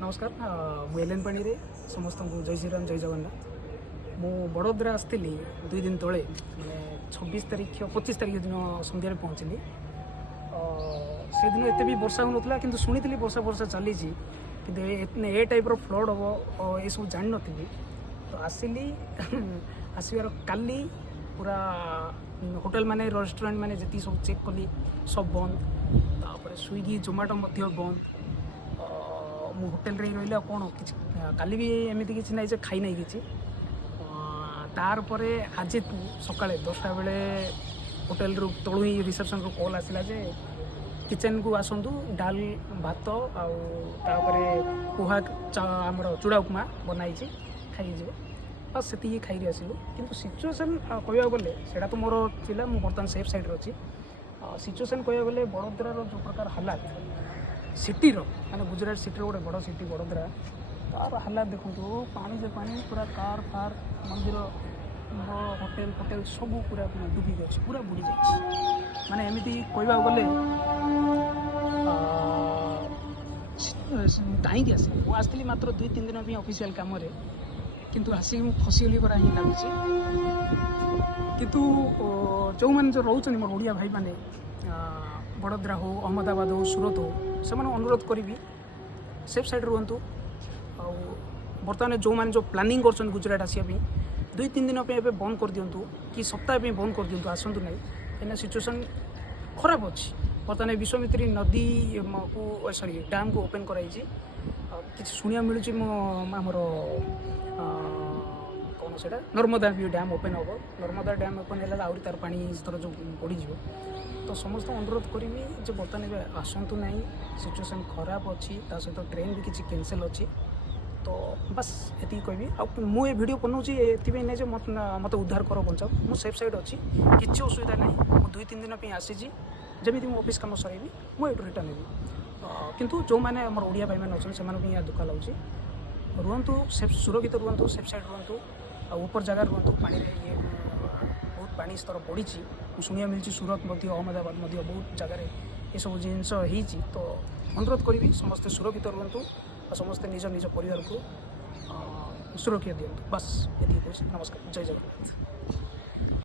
नमस्कार मु L N पाणी रे समस्त को जय श्रीराम जय जगन्नाथ। मु बड़ोदरा आसती 2 दिन तले मैंने 26 तारीख 25 तारीख दिन संध्यारे पहुँचली। से दिन एत भी वर्षा होना कि शुणी वर्षा वर्षा चली कि ए टाइप फ्लड हम ये सब जान नी तो आसली आसबार काली पूरा होटेल माने रेस्टोरेंट माने जी सब चेक कली सब बंद तापर स्विगी जोमेटो बंद मु होटेल रे रही कौन कि काली भी एमती किसी ना खाई ना कि तार परे आज सका 10टा बेले होटेल रू तलू ही रिसेप्शन रू कॉल आसला जे किचन को आसतु डाल भात आउे पोहा आमर चूड़ा उपमा बनाई खाई बस से खाई आसलु कि सिचुएसन कह गले से तो मोर थिला मु बर्तमान सेफ साइड अच्छी सिचुएसन कह गले बड़ोदरार जो प्रकार हालात सिटी माने गुजरात सिटी गोटे बड़ सिटी बड़ोदरा तार हालात देखो पानी जे पानी पूरा कार फार मंदिर होटेल फोटेल सब पूरा डूबी गई पूरा बुड़ी जाए माने एमती कह गले कहीं आस मुझे मात्र 2-3 दिन ऑफिशियल काम किंतु आसिक मुझे फसीगली करा ही लगुच किंतु जो मैंने जो रोच मोर ओडिया भाई मैंने बड़ोदरा हो अहमदाबाद हो सूरत हो से अनुरोध करी सेफ साइड रुहतु बर्तमान जो मैंने जो प्लानिंग कर गुजरात आसपा 2-3 दिन बंद कर दिंतु कि सप्ताह बंद कर दिंतु आसतु ना कहीं सिचुएसन खराब अच्छी बर्तमान विश्वामित्री नदी को सॉरी डैम को ओपन कराई कि शुणा मिलूँ आमर कौन से नर्मदा भी डैम ओपन हम नर्मदा डैम ओपन है आहरी तार पानी थर जो बढ़ीज तो समस्त अनुरोध करी जो बर्तमान आसतु ना सिचुएसन खराब अच्छी सहित ट्रेन भी किसी कैंसल अच्छी तो बस ये कहि मुझे वीडियो बनाऊँगी ये नहीं मत उद्धार कर बचाओ मु सेफ साइड अच्छी किसी असुविधा ना मुझे 2-3 दिन आसी जमी मुझे ऑफिस काम सर मुझे रिटर्न हेबी किंतु जो मैंने आम ओडिया भाई मैंने अच्छे से यहाँ दुख लगे रुहतु सेफ सुरक्षित रुहतु सेफ साइड रुहतु ऊपर जगह रुहतु पानी ये बहुत पानी स्तर बढ़ी शुणा मिली सूरत अहमदाबाद बहुत जगार ये सब जिनस तो अनुरोध करी समस्ते सुरक्षित रुहतु समस्ते निज निज परिवार को सुरक्षा दिंतु बस ये नमस्कार जय जगन्नाथ।